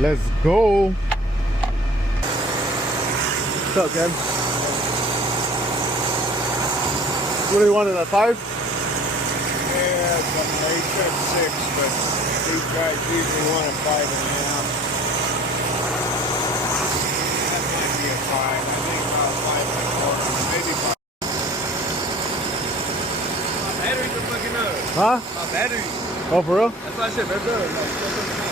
Let's go. What's up, Ken? What do you want, a 5? Yeah, they said 6, but these guys usually want a 5.5. That might be a 5. I think about 5.25, maybe 5. My batteries are fucking up. Huh? My batteries. Oh, for real? That's why I said, right there. Like,